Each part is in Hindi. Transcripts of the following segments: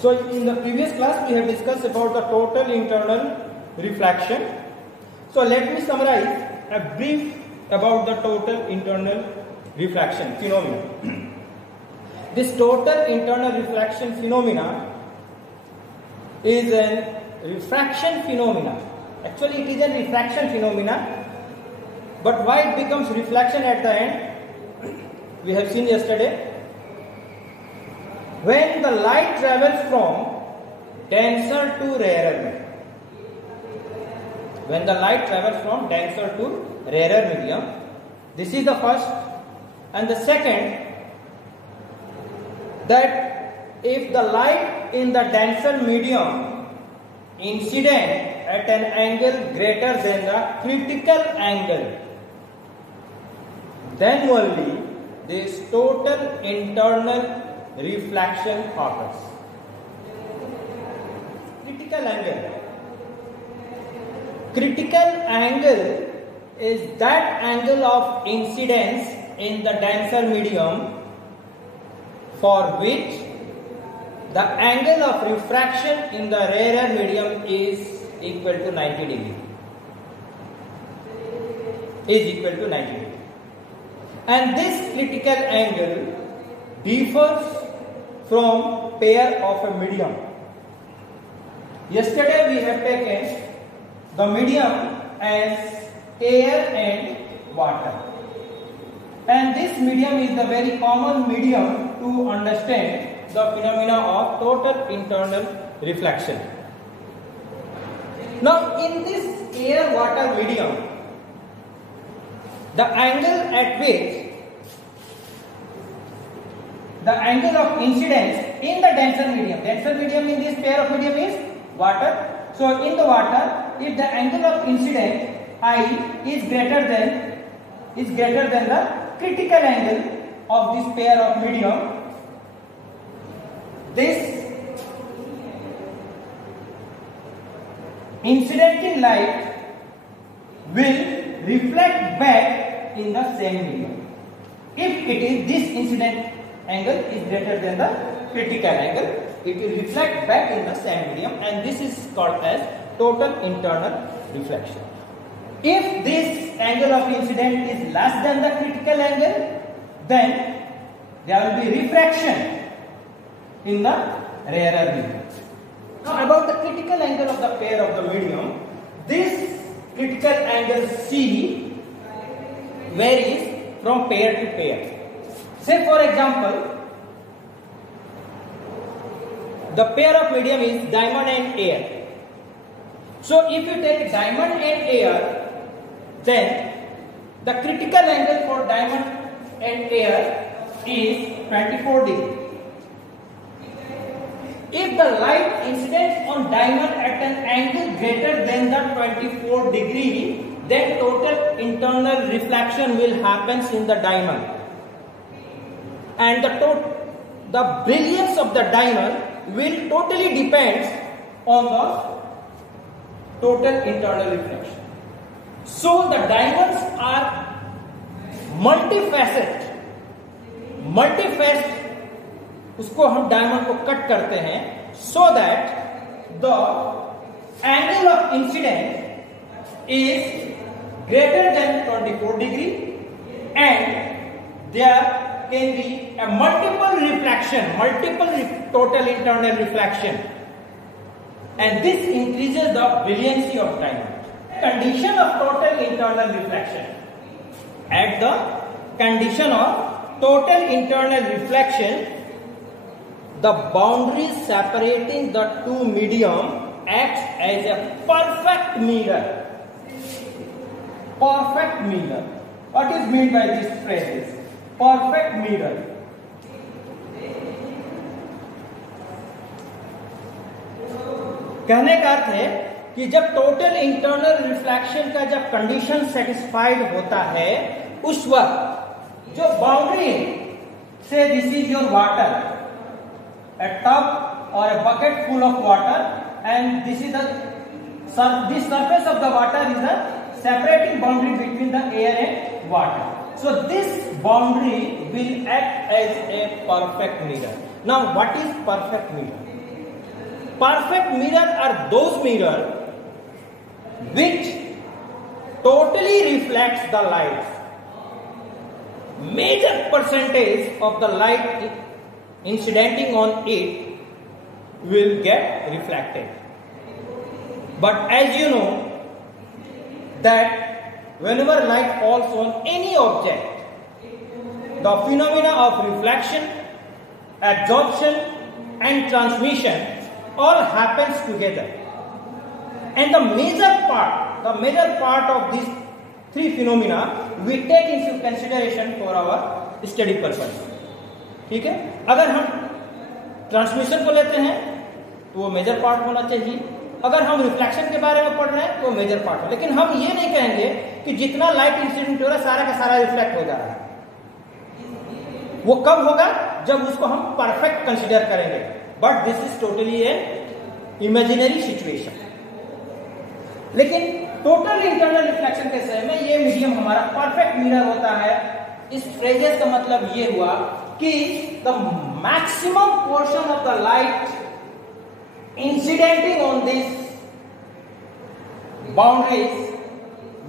So in the previous class we have discussed about the total internal reflection. So let me summarize a brief about the total internal reflection phenomena. This total internal reflection phenomena is a refraction phenomena. Actually it is a refraction phenomena, but why it becomes reflection at the end, we have seen yesterday. When the light travels from denser to rarer, when the light travels from denser to rarer medium, this is the first. And the second, that if the light in the denser medium incident at an angle greater than the critical angle, then only this total internal reflection occurs. Critical angle. Critical angle is that angle of incidence in the denser medium for which the angle of refraction in the rarer medium is equal to 90 degree. And this critical angle differs from pair of a medium. Yesterday we have taken the medium as air and water. And this medium is the very common medium to understand the phenomena of total internal reflection. Now in this air-water medium, the angle at which the angle of incidence in the denser medium in this pair of medium is water. So in the water, if the angle of incidence I is greater than the critical angle of this pair of medium, this incidenting light will reflect back in the same medium. If it is this incident angle is greater than the critical angle, it will reflect back in the same medium, and this is called as total internal reflection. If this angle of incident is less than the critical angle, then there will be refraction in the rarer medium. Now about the critical angle of the pair of the medium, this critical angle C varies from pair to pair. Say for example, the pair of medium is diamond and air. So if you take diamond and air, then the critical angle for diamond and air is 24 degree. If the light incidents on diamond at an angle greater than the 24 degree, then total internal reflection will happen in the diamond. And the brilliance of the diamond will totally depend on the total internal reflection. So the diamonds are multifaceted. उसको हम डायमंड को कट करते हैं so that the angle of incidence is greater than 24 degree and there can be a multiple total internal reflection, and this increases the brilliancy of diamond. Condition of total internal reflection. At the condition of total internal reflection, the boundaries separating the two medium acts as a perfect mirror. Perfect mirror. What is meant by this phrase? Perfect mirror. कहने का अर्थ है कि जब टोटल इंटरनल रिफ्लेक्शन का जब कंडीशन सेटिस्फाइड होता है, उस वक्त जो बाउंड्री से this is your water, a tub or a bucket full of water, and this surface of the water is the separating boundary between the air and water. So this boundary will act as a perfect mirror. Now what is perfect mirror? perfect mirror are those mirror which totally reflects the light. Major percentage of the light incidenting on it will get reflected. But as you know that whenever light falls on any object, the phenomena of reflection, absorption and transmission all happens together. And the major part of these three phenomena we take into consideration for our study purpose. ठीक है, अगर हम ट्रांसमिशन को लेते हैं तो वो मेजर पार्ट होना चाहिए, अगर हम रिफ्लेक्शन के बारे में पढ़ रहे हैं तो मेजर पार्ट हो। लेकिन हम ये नहीं कहेंगे कि जितना लाइट इंसिडेंट हो रहा है सारा का सारा रिफ्लेक्ट हो जा रहा है। वो कब होगा? जब उसको हम परफेक्ट कंसीडर करेंगे। But this is totally an imaginary situation. लेकिन टोटल इंटरनल रिफ्लेक्शन के समय में ये मीडियम हमारा परफेक्ट मिरर होता है। इस फ्रेजेस का मतलब ये हुआ कि the maximum portion of the light incidenting on this boundaries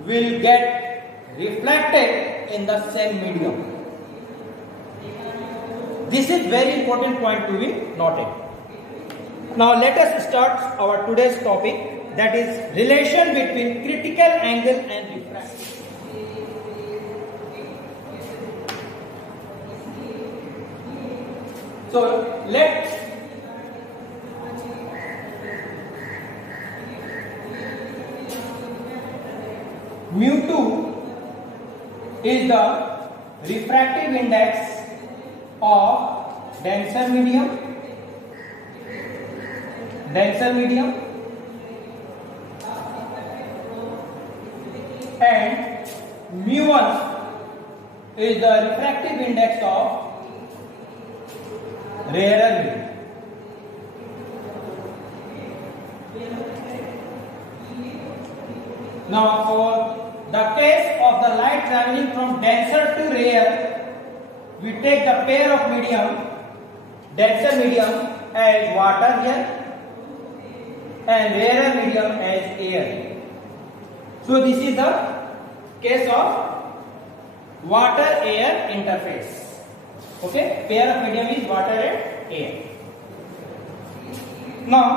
will get reflected in the same medium. This is very important point to be noted. Now let us start our today's topic, that is relation between critical angle and refraction. So let's mu2 is the refractive index of denser medium and mu1 is the refractive index of rarer medium. Now for the case of the light traveling from denser to rare, we take the pair of medium, denser medium as water here and rarer medium as air. So this is the case of water-air interface. Okay, pair of medium is water and air. Now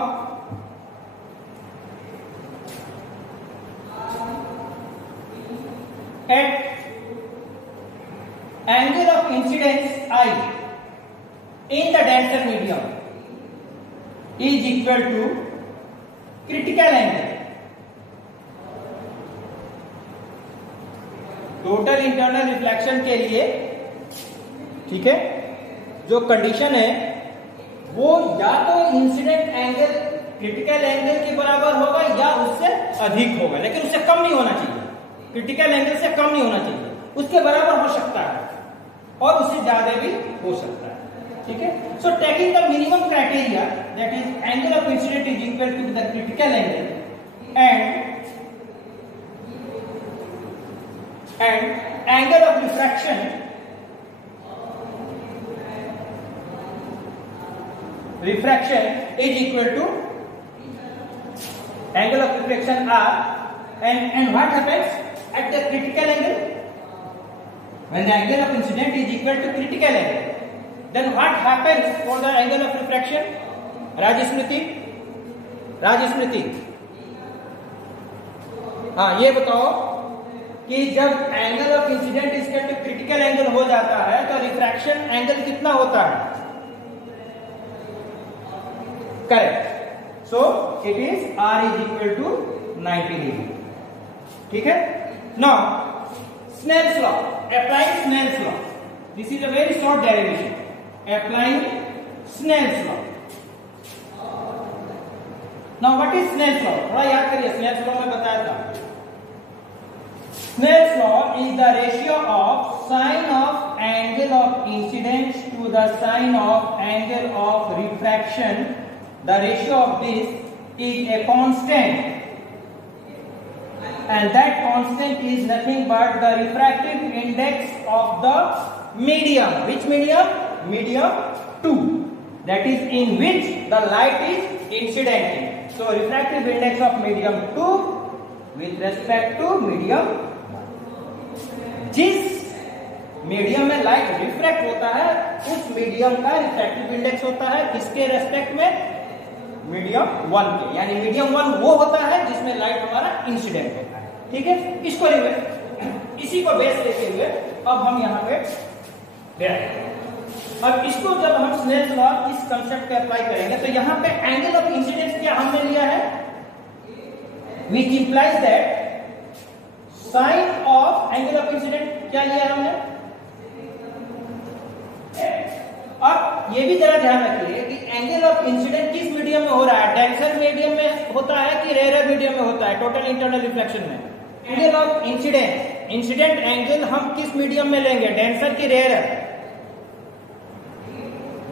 at angle of incidence I in the denser medium is equal to critical angle. Total internal reflection के लिए, ठीक है, जो कंडीशन है वो या तो इंसिडेंट एंगल क्रिटिकल एंगल के बराबर होगा या उससे अधिक होगा, लेकिन उससे कम नहीं होना चाहिए। क्रिटिकल एंगल से कम नहीं होना चाहिए, उसके बराबर हो सकता है और उससे ज्यादा भी हो सकता है। ठीक है, so taking the minimum criteria that is angle of incident is equal to the critical angle and angle of refraction is equal to angle of reflection r, and what happens at the critical angle? When the angle of incident is equal to critical angle, then what happens for the angle of refraction? Rajasmriti, हाँ ये बताओ कि जब angle of incident equal to critical angle हो जाता है तो रिफ्रैक्शन एंगल कितना होता है? Correct, so it is r is equal to 90 degree. ठीक है, now Snell's law, applying Snell's law, this is a very short derivation. Applying Snell's law. Now what is Snell's law? थोड़ा याद करिए, Snell's law में बताया था। Snell's law is the ratio of sine of angle of incidence to the sine of angle of refraction. The ratio of this is a constant, and that constant is nothing but the refractive index of the medium. Which medium? Medium 2. That is in which the light is incident. So refractive index of medium 2 with respect to medium 1. जिस मीडियम में लाइट रिफ्रैक्ट होता है उस मीडियम का रिफ्रैक्टिव इंडेक्स होता है किसके रेस्पेक्ट में? मीडियम 1 के, यानी मीडियम 1 वो होता है जिसमें लाइट हमारा इंसिडेंट होता है। ठीक है, इसको इसी को बेस लेते हुए अब हम यहाँ पे अब इसको जब हम स्नेल्स लॉ इस कंसेप्ट पे अप्लाई करेंगे तो यहाँ पे एंगल ऑफ इंसिडेंस क्या हमने लिया है, which implies that sine of angle of incident क्या लिया हमने। अब ये भी जरा ध्यान रखिए कि एंगल ऑफ इंसिडेंट किस मीडियम में हो रहा है, डेंसर मीडियम में होता है कि रेयर मीडियम में होता है, टोटल इंटरनल रिफ्लेक्शन में। Angle of incident, incident angle हम किस मीडियम में लेंगे, डेंसर की रेयर?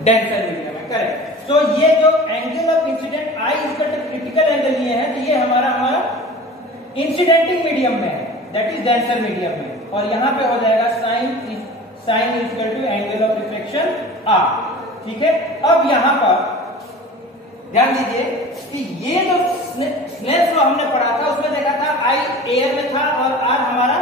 डेंसर मीडियम में, करेक्ट। सो ये जो angle of incident I equal to critical angle लिए हैं तो ये हमारा इंसिडेंटिंग मीडियम में है, दैट इज डेंसर मीडियम में, और यहां पे हो जाएगा sine equal to angle of reflection R. ठीक है, अब यहां पर ध्यान दीजिए कि ये जो स्नेल्स लॉ हमने पढ़ा था उसमें देखा था आई एयर में था और आर हमारा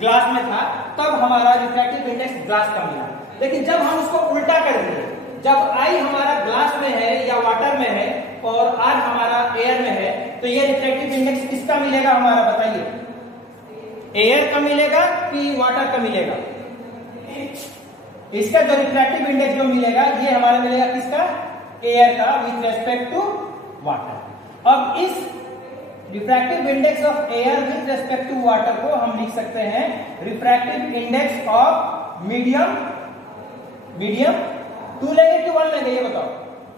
ग्लास में था, तब हमारा रिफ्रैक्टिव इंडेक्स ग्लास का मिला। लेकिन जब हम उसको उल्टा कर दिए, जब आई हमारा ग्लास में है या वाटर में है और आर हमारा एयर में है, तो ये रिफ्रैक्टिव इंडेक्स किसका मिलेगा हमारा, बताइए? एयर का मिलेगा कि वाटर का मिलेगा? इसका जो रिफ्रैक्टिव इंडेक्स जो मिलेगा ये हमारा मिलेगा किसका, एयर का, विथ रेस्पेक्ट टू वाटर। अब इस refractive index of air with respect to water को हम लिख सकते हैं रिफ्रैक्टिव इंडेक्स ऑफ मीडियम 2 लेंगे कि 1 लेंगे, ये बताओ?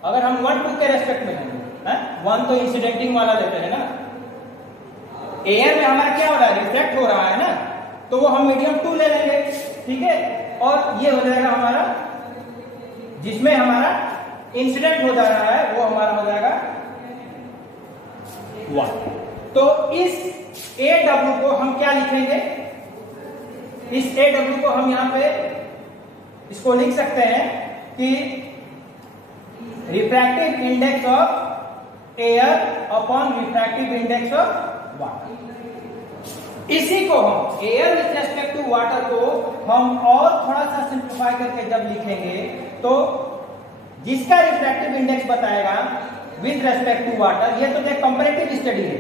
अगर हम 1 2 के रेस्पेक्ट में लेंगे, 1 तो इंसिडेंटिंग वाला लेते हैं ना, एयर में हमारा क्या हो रहा है, रिफ्लेक्ट हो रहा है ना, तो वो हम मीडियम 2 ले लेंगे। ठीक है, और ये हो जाएगा हमारा जिसमें हमारा इंसिडेंट हो जा रहा है वो हमारा हो जाएगा 1। तो इस AW को हम क्या लिखेंगे, इस AW को हम यहां पे इसको लिख सकते हैं कि refractive index of air upon refractive index of water. इसी को हम air with respect to water को हम और थोड़ा सा सिंप्लीफाई करके जब लिखेंगे तो जिसका रिफ्रैक्टिव इंडेक्स बताएगा विथ रेस्पेक्ट टू वाटर, ये तो एक कंपैरेटिव स्टडी है,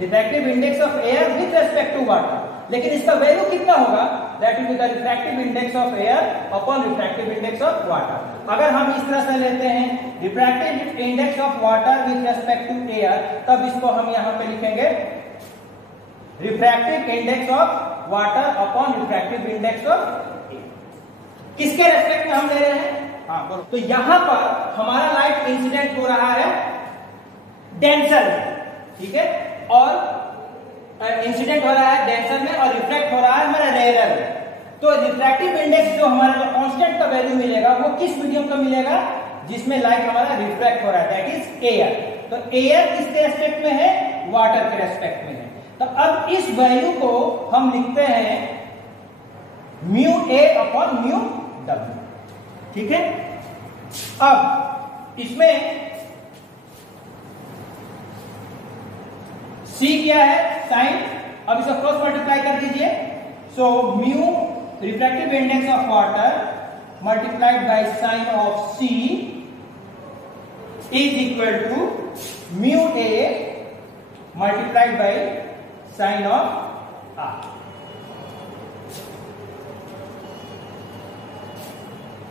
refractive index of air with respect to water, लेकिन इसका वैल्यू कितना होगा, that will be the refractive index of air upon refractive index of water. अगर हम इस तरह से लेते हैं refractive index of water with respect to air, तब इसको हम यहां पे लिखेंगे refractive index of water upon refractive index of air. किसके रेस्पेक्ट में हम ले रहे हैं, हाँ, तो यहां पर हमारा लाइट इंसिडेंट हो रहा है डेंसर में, ठीक है, और इंसिडेंट हो रहा है डेंसर में और रिफ्लेक्ट हो रहा है हमारा रेयर में। तो रिफ्रैक्टिव इंडेक्स जो हमारा जो कांस्टेंट का वैल्यू मिलेगा वो किस मीडियम का मिलेगा, जिसमें लाइट हमारा रिफ्लेक्ट हो रहा है, दैट इज एयर। तो एयर किसके रेस्पेक्ट में है, वाटर के रेस्पेक्ट में है। तो अब इस वैल्यू को हम लिखते हैं mu A upon mu W. ठीक है, अब इसमें C क्या है, साइन, अब इसका क्रॉस मल्टीप्लाई कर दीजिए। So mu refractive index of water multiplied by sine of C is equal to mu A multiplied by sine of R।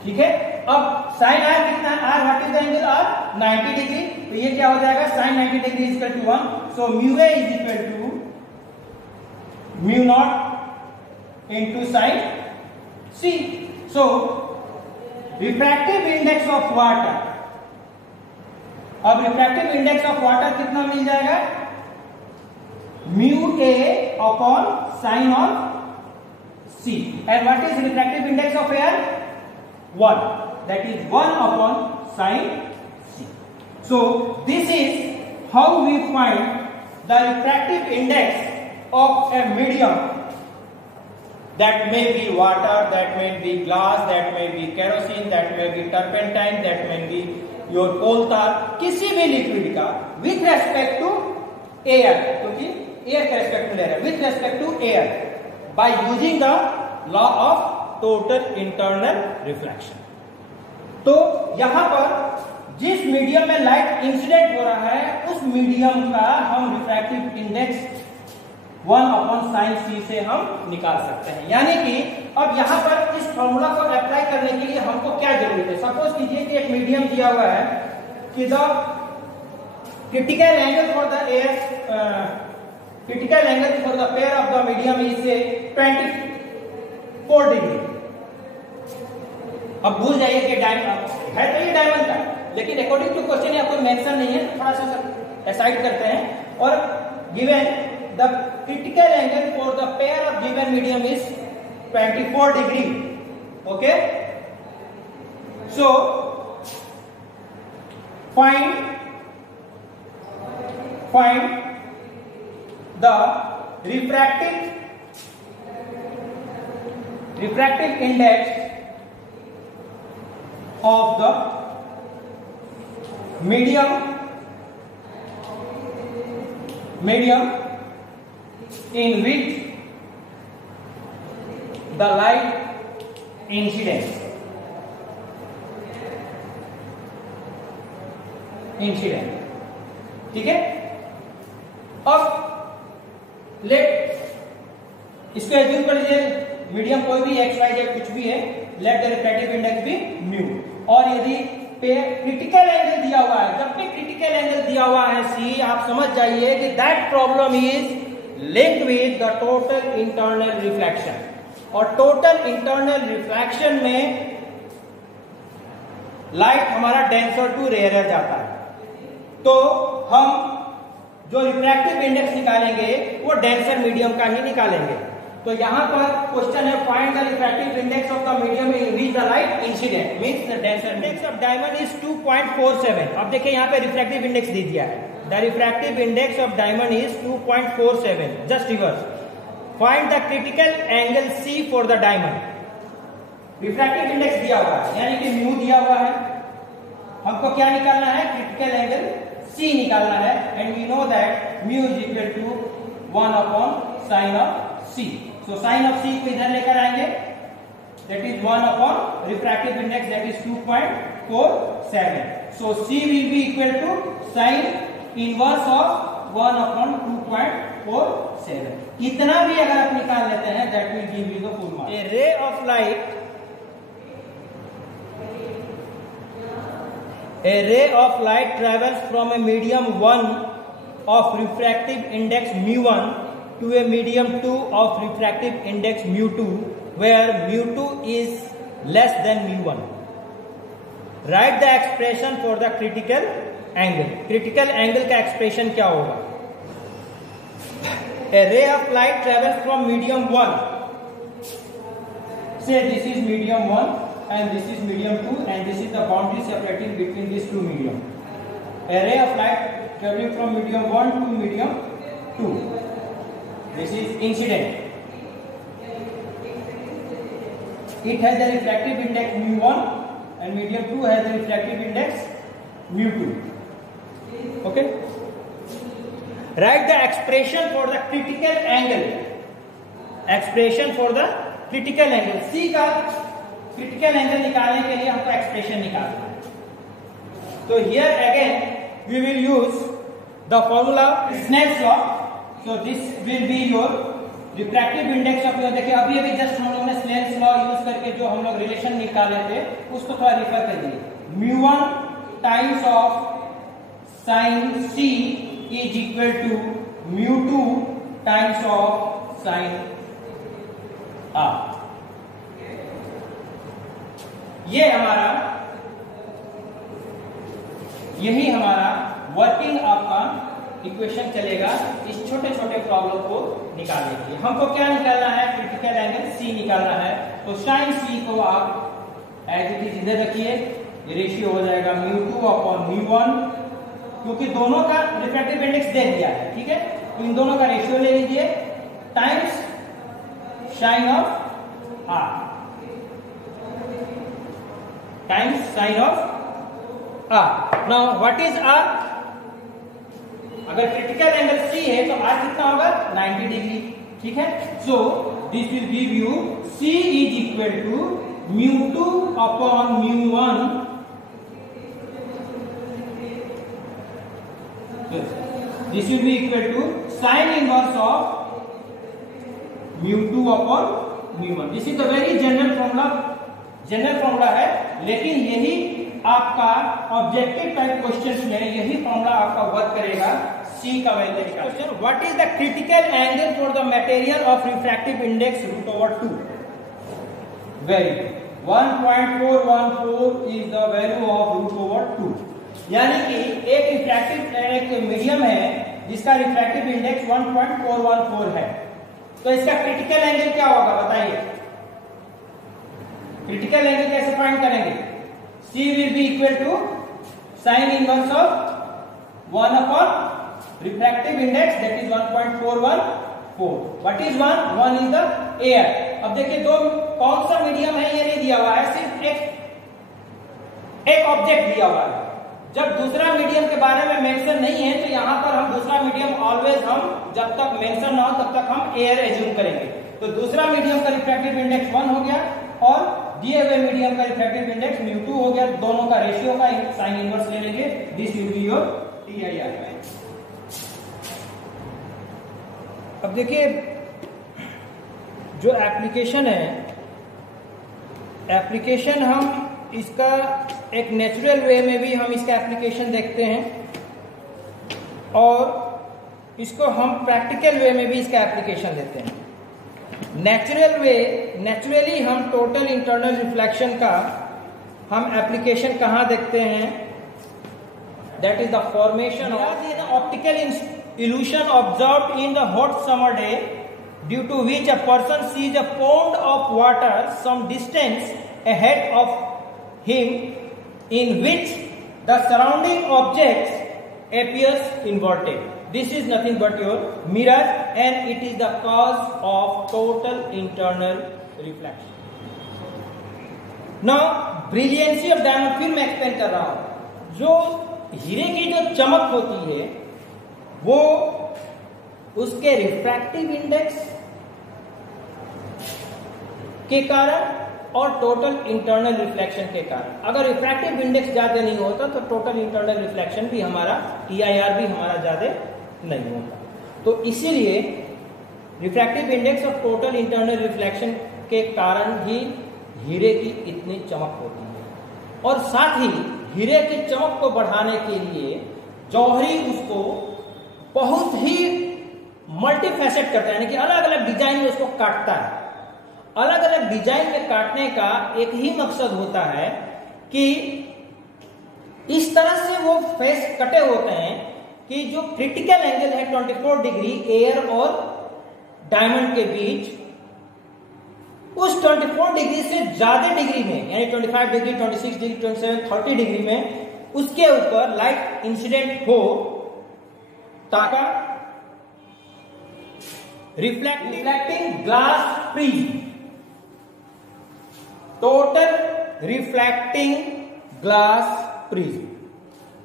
ठीक है, अब साइन आर कितना है, R what is the angle, R 90 degree, तो ये क्या हो जाएगा, sine 90 degree is equal to 1। So mu A is equal to mu naught into sine C. So refractive index of water, अब रिफ्रैक्टिव इंडेक्स ऑफ वाटर कितना मिल जाएगा, mu A upon sine of C, and what is refractive index of air, 1, that is 1 upon sin C. So this is how we find the refractive index of a medium, that may be water, that may be glass, that may be kerosene, that may be turpentine, that may be your coal tar, किसी भी लिक्विड का विथ रेस्पेक्ट टू एयर, क्योंकि एयर के रेस्पेक्ट में ले रहा है, with respect to air by using the law of total internal reflection. तो यहां पर जिस मीडियम में लाइट इंसिडेंट हो रहा है उस मीडियम का हम रिफ्रैक्टिव इंडेक्स 1/sin c से हम निकाल सकते हैं। यानी कि अब यहां पर इस फॉर्मूला को अप्लाई करने के लिए हमको क्या जरूरत है? सपोज कीजिए कि एक मीडियम दिया हुआ है कि the critical angle for the air, critical angle for the pair of the medium is 24 degree. अब भूल जाइए कि डायमंड है तो ये डायमंड का, लेकिन अकॉर्डिंग टू क्वेश्चन यहाँ कोई मेंशन नहीं है, थोड़ा सा असाइड करते हैं। और given the critical angle for the pair of given medium is 24 degree. Okay, so find the refractive index of the medium in which the light incidence ठीक है। अब लेट इसको एज्यूम कर लीजिए मीडियम कोई भी एक्स वाई जेड कुछ भी है, let the refractive index be mu. और यदि क्रिटिकल एंगल दिया हुआ है, जब भी क्रिटिकल एंगल दिया हुआ है सी, आप समझ जाइए कि that problem is linked with the total internal reflection. और टोटल इंटरनल रिफ्लेक्शन में लाइट हमारा डेंसर टू रेयर जाता है, तो हम जो रिफ्रैक्टिव इंडेक्स निकालेंगे वो डेंसर मीडियम का ही निकालेंगे। तो यहां पर क्वेश्चन है find the refractive index of the medium in which the light incident means the denser index of diamond is 2.47। अब देखिए यहां पे रिफ्रैक्टिव इंडेक्स दे दिया है, the refractive index of diamond is 2.47। Just reverse, find the critical angle C for the diamond. Refractive index दिया हुआ है यानी कि म्यू दिया हुआ है, हमको क्या निकालना है? क्रिटिकल एंगल सी निकालना है। And we know that mu is equal to 1/sin of C. So sine of C को इधर लेकर आएंगे, that is 1/ refractive index that is 2.47। So C will be equal to sine inverse of 1/2.47। इतना भी अगर आप निकाल लेते हैं that will give you the full mark. A ray of light, a ray of light travels from a medium 1 of refractive index mu1 to a medium 2 of refractive index mu2 where mu2 is less than mu1. Write the expression for the critical angle. Critical angle का expression क्या होगा? A ray of light travels from medium 1. Say this is medium 1 and this is medium 2 and this is the boundary separating between these two medium. A ray of light traveling from medium 1 to medium 2. This is incident. It has the refractive index mu1 and medium 2 has the refractive index mu2. Okay? Write the expression for the critical angle. Expression for the critical angle. C का क्रिटिकल एंगल निकालने के लिए हमको एक्सप्रेशन निकालना है। तो here again we will use the formula Snell's law. So this will be your refractive index of, देखिए अभी अभी जस्ट हम लोगों ने स्नेल्स लॉ यूज करके जो हम लोग रिलेशन निकाले थे उसको थोड़ा रिफर करिए। mu1 times of sine C is equal to mu2 times of sine R. यही हमारा वर्किंग आपका इक्वेशन चलेगा इस छोटे छोटे प्रॉब्लम को निकालने के लिए। हमको क्या निकालना है? क्रिटिकल एंगल सी निकालना है। तो साइन सी को आप एज इट इज इधर रखिए, ये रेशियो हो जाएगा mu2/mu1, क्योंकि दोनों का रिफ्रैक्टिव इंडेक्स दे दिया है। ठीक है, तो इन दोनों का रेशियो ले लीजिए times sine of R times sine of R. Now what is R? अगर क्रिटिकल एंगल C है तो R कितना होगा 90 डिग्री. ठीक है. So this will give you C is equal to mu2 upon mu1. This will be equal to sin inverse of mu2 upon mu1. This is the very general formula है, लेकिन यही आपका ऑब्जेक्टिव टाइप क्वेश्चंस में यही फॉर्मूला आपका वर्क करेगा C का वैल्यू निकालने. Question, what is the critical angle for the material of refractive index √2? Very good. 1.414 is the value of √2. यानी कि एक रिफ्रैक्टिव एक मीडियम है जिसका रिफ्रैक्टिव इंडेक्स 1.414 है, तो इसका क्रिटिकल एंगल क्या होगा बताइए. क्रिटिकल एंगल कैसे फाइंड करेंगे? C will be equal to sin inverse of 1 upon refractive index, that is 1.414. What is 1? 1 is the air. अब देखिए दो कौन सा मीडियम है ये नहीं दिया हुआ है, सिर्फ एक ऑब्जेक्ट दिया हुआ है. जब दूसरा मीडियम के बारे में मेंशन नहीं है तो यहां पर हम दूसरा मीडियम ऑलवेज हम जब तक मेंशन ना हो तब तक हम एयर एज्यूम करेंगे. तो दूसरा मीडियम का रिफ्रैक्टिव इंडेक्स 1 हो गया और दिए हुए मीडियम का रिफ्रैक्टिव इंडेक्स mu2 हो गया. दोनों का रेशियो का साइन इनवर्स ले लेंगे. This will be your TIR. अब देखिए जो एप्लीकेशन है, एप्लीकेशन हम इसका एक नेचुरल वे में भी हम इसका एप्लीकेशन देखते हैं और इसको हम प्रैक्टिकल वे में भी इसका एप्लीकेशन लेते हैं. नेचुरली हम टोटल इंटरनल रिफ्लेक्शन का हम एप्लीकेशन कहां देखते हैं? That is the formation of optical illusion observed in the hot summer day, due to which a person sees a pond of water some distance ahead of him, in which the surrounding objects appears inverted. This is nothing but your mirror, and it is the cause of total internal reflection. Now, brilliancy of diamond, फिर मैं एक्सप्लेन कर रहा हूं. जो हीरे की जो चमक होती है वो उसके रिफ्रैक्टिव इंडेक्स के कारण और टोटल इंटरनल रिफ्लेक्शन के कारण. अगर रिफ्रैक्टिव इंडेक्स ज्यादा नहीं होता तो टोटल इंटरनल रिफ्लेक्शन भी हमारा TIR भी हमारा ज्यादा नहीं होता. तो इसीलिए रिफ्रैक्टिव इंडेक्स और टोटल इंटरनल रिफ्लेक्शन के कारण ही हीरे की इतनी चमक होती है. और साथ ही हीरे की चमक को बढ़ाने के लिए जौहरी उसको बहुत ही मल्टीफैसेट करता है, यानी कि अलग अलग डिजाइन में उसको काटता है. अलग अलग डिजाइन में काटने का एक ही मकसद होता है कि इस तरह से वो फेस कटे होते हैं कि जो क्रिटिकल एंगल है 24 डिग्री एयर और डायमंड के बीच, उस 24 डिग्री से ज्यादा डिग्री में, यानी 25 डिग्री, 26 डिग्री, 27, 30 डिग्री में उसके ऊपर लाइट इंसिडेंट हो ताकि reflecting glass prism, total reflecting glass prism.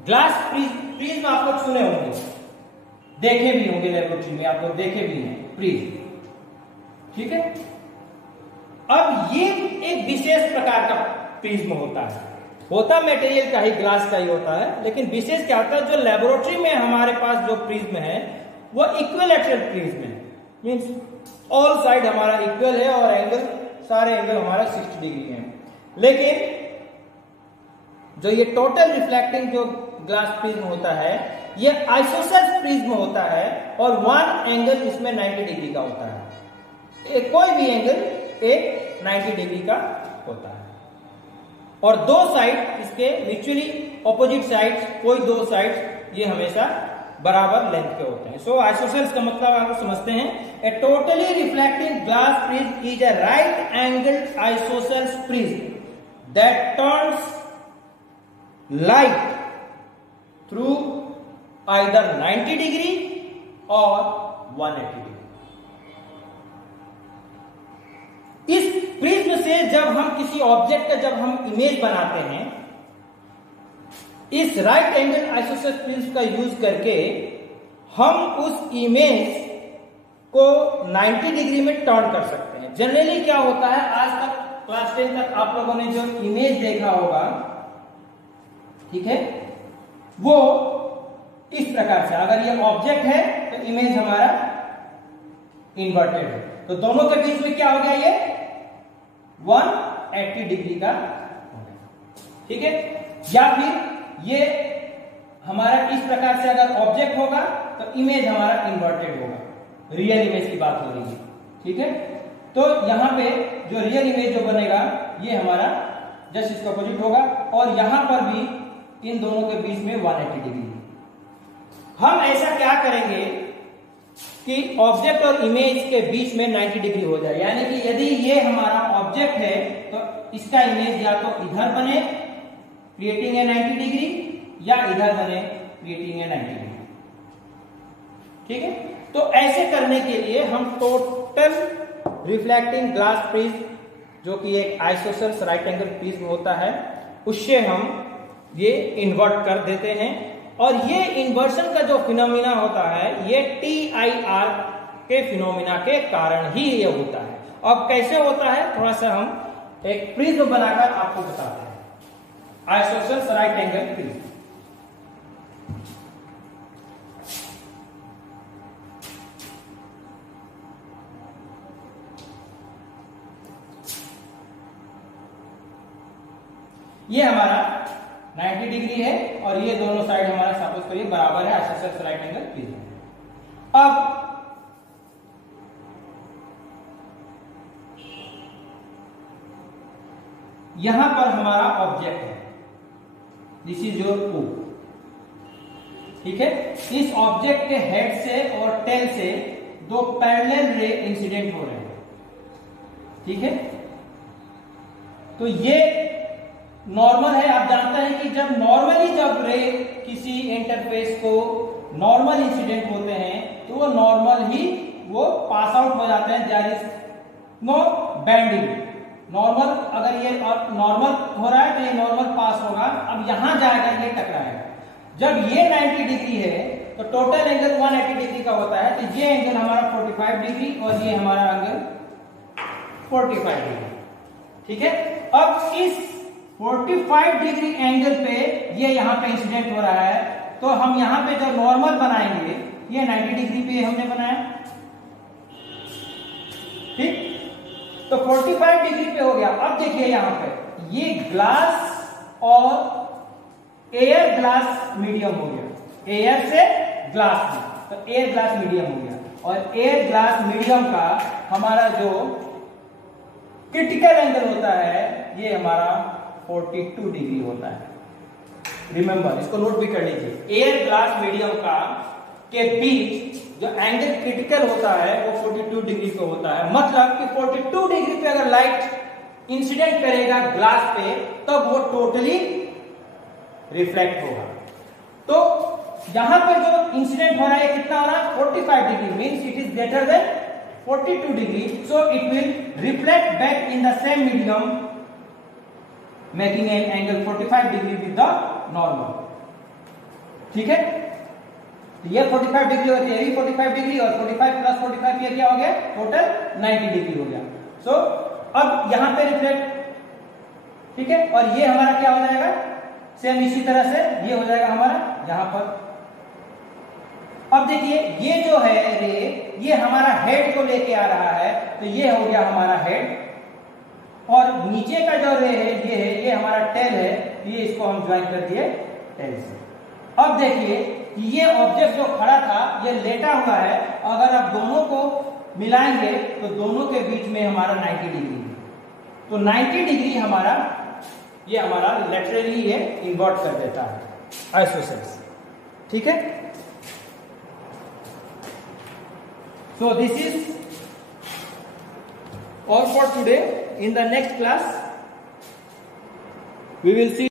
Glass prism आप लोग सुने होंगे, देखे भी होंगे लेबोरेटरी में, आप लोग देखे भी हैं प्रिज्म. ठीक है. अब ये एक विशेष प्रकार का प्रिज्म होता मटेरियल का ही, ग्लास का ही होता है, लेकिन विशेष क्या होता है, जो लेबोरेटरी में हमारे पास जो प्रिज्म है वो इक्विलैटरल प्रिज्म है. मींस ऑल साइड हमारा इक्वल है और एंगल, सारे एंगल हमारा 60 डिग्री है. लेकिन जो ये टोटल रिफ्लेक्टिंग जो ग्लास प्रिज्म होता है ये आइसोसेल्फ प्रिज्म होता है और वन एंगल इसमें 90 डिग्री का होता है. कोई भी एंगल एक 90 डिग्री का होता है और दो साइड इसके म्यूचुअली ऑपोजिट साइड्स, कोई दो साइड्स ये हमेशा बराबर लेंथ के होते हैं. सो आइसोसेल्स का मतलब आप समझते हैं. A totally reflecting glass prism is a right angled isosceles prism that turns light through either 90 degree और 180 डिग्री. इस प्रिज्म से जब हम किसी ऑब्जेक्ट का जब हम इमेज बनाते हैं इस राइट एंगल आइसोसेलेस प्रिज्म का यूज करके हम उस इमेज को 90 डिग्री में टर्न कर सकते हैं। जनरली क्या होता है, आज तक क्लास 10 तक आप लोगों ने जो इमेज देखा होगा, ठीक है, वो इस प्रकार से, अगर ये ऑब्जेक्ट है तो इमेज हमारा इन्वर्टेड है, तो दोनों के बीच में क्या हो गया, ये 180 डिग्री का हो गया, ठीक है। या फिर ये हमारा इस प्रकार से अगर ऑब्जेक्ट होगा तो इमेज हमारा इन्वर्टेड होगा, रियल इमेज की बात हो रही है, ठीक है। तो यहां पे जो रियल इमेज जो बनेगा ये हमारा जस्ट इसका अपोजिट होगा, और यहां पर भी इन दोनों के बीच में 180 डिग्री। हम ऐसा क्या करेंगे कि ऑब्जेक्ट और इमेज के बीच में 90 डिग्री हो जाए, यानी कि यदि ये हमारा ऑब्जेक्ट है तो इसका इमेज या तो इधर बने क्रिएटिंग ए 90 डिग्री, या इधर बने क्रिएटिंग ए 90 डिग्री, ठीक है। तो ऐसे करने के लिए हम टोटल रिफ्लेक्टिंग ग्लास प्रिज्म, जो कि एक आइसोसेलेस राइट एंगल प्रिज्म होता है, उससे हम ये इन्वर्ट कर देते हैं, और ये इन्वर्शन का जो फिनोमिना होता है ये TIR के फिनोमिना के कारण ही ये होता है। अब कैसे होता है, थोड़ा सा हम एक प्रिज्म बनाकर आपको बताते हैं, आइसोसेलेस राइट एंगल प्रिज्म। ये हमारा 90 डिग्री है और ये दोनों साइड हमारा सपोज करिए बराबर है, आइसोसेलेस राइट एंगल प्रिज्म। अब यहां पर हमारा ऑब्जेक्ट है, दिस इज योर ओ, ठीक है। इस ऑब्जेक्ट के हेड से और टेल से दो पैरेलल रे इंसिडेंट हो रहे हैं, ठीक है। तो ये नॉर्मल है, आप जानते हैं कि जब नॉर्मली जब रे किसी इंटरफेस को नॉर्मल इंसिडेंट होते हैं तो वो नॉर्मल ही वो पास आउट हो जाते हैं, there is no bending. Normal अगर ये नॉर्मल हो रहा है तो ये नॉर्मल पास होगा, अब यहां जाएगा ये टकराएगा। जब ये 90 डिग्री है तो टोटल एंगल 180 डिग्री का होता है, तो ये एंगल हमारा 45 डिग्री और ये हमारा एंगल 45 डिग्री, ठीक है। अब इस 45 डिग्री एंगल पे ये यहां पे इंसिडेंट हो रहा है, तो हम यहां पे जो नॉर्मल बनाएंगे ये 90 डिग्री पे हमने बनाया, ठीक। तो 45 डिग्री पे हो गया। अब देखिए यहां पे ये ग्लास और एयर ग्लास मीडियम हो गया, एयर से ग्लास में, तो एयर ग्लास मीडियम हो गया, और एयर ग्लास मीडियम का हमारा जो क्रिटिकल एंगल होता है ये हमारा 42 डिग्री होता है। रिमेंबर, इसको नोट भी कर लीजिए, एयर ग्लास मीडियम का के बीच जो एंगल क्रिटिकल होता है वो 42 डिग्री पे होता है। मतलब कि 42 डिग्री पे अगर लाइट इंसिडेंट करेगा ग्लास पे तब वो टोटली रिफ्लेक्ट होगा। तो यहां पे जो इंसिडेंट हो रहा है कितना हो रहा है, 45 degree, means it is greater than 42 degree, so it will reflect back in the same medium making an angle 45 degree with the normal, ठीक है। तो ये 45 डिग्री होती है, ये भी 45 डिग्री, और 45 प्लस 45 ये क्या हो गया, टोटल 90 डिग्री हो गया। सो अब यहां पे रिफ्लेक्ट, ठीक है, और ये हमारा क्या हो जाएगा, सेम इसी तरह से ये हो जाएगा हमारा यहां पर। अब देखिए ये जो है रे, ये हमारा हेड को लेके आ रहा है, तो ये हो गया हमारा हेड, और नीचे का जो रे है ये हमारा टेल है, ये इसको हम ज्वाइन कर दिए टेल से। अब देखिए ये ऑब्जेक्ट जो खड़ा था ये लेटा हुआ है, अगर आप दोनों को मिलाएंगे तो दोनों के बीच में हमारा 90 डिग्री है, तो 90 डिग्री हमारा ये हमारा लेटरली ये इन्वर्ट कर देता है आइसोसेलेस, ठीक है। So this is all for today. In the next class we will see